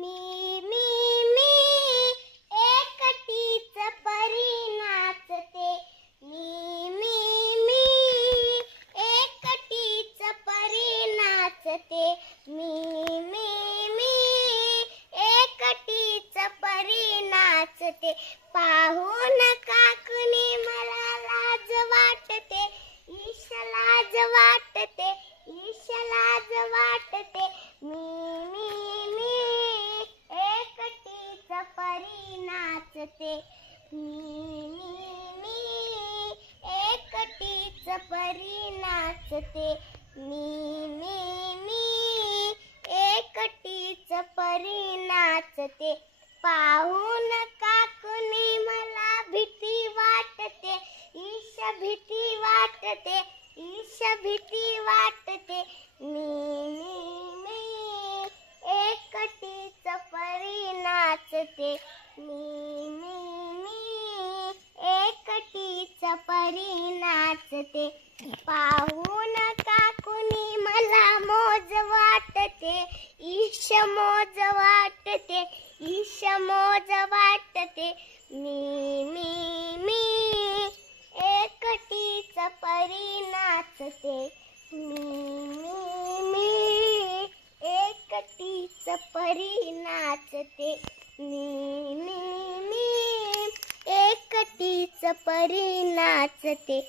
मी एकटीच परी नाचते. मी एकटीच परी नाचते. मी एकटीच परी नाचते. पाहून काकुनी मला लाज वाटते. ईश लाज वाटते. ईश लाज वाटते. मी एकटीच परी नाचते. मी एकटीच परी नाचते. मी एकटीच परी नाचते. पाहून काकुनी मला भीती वाटते. ईश भीती वाटते. ईश भीती वाटते. मी एकटीच परी नाचते. मी एकटीच परी नाचते. पाहून काकुनी मला मोज वाटते. ईश मोज वाटते. ईश मोज वाटते. मी एकटीच परी नाचते. मी एकटीच परी नाचते. मी एकटीच परी नाचते.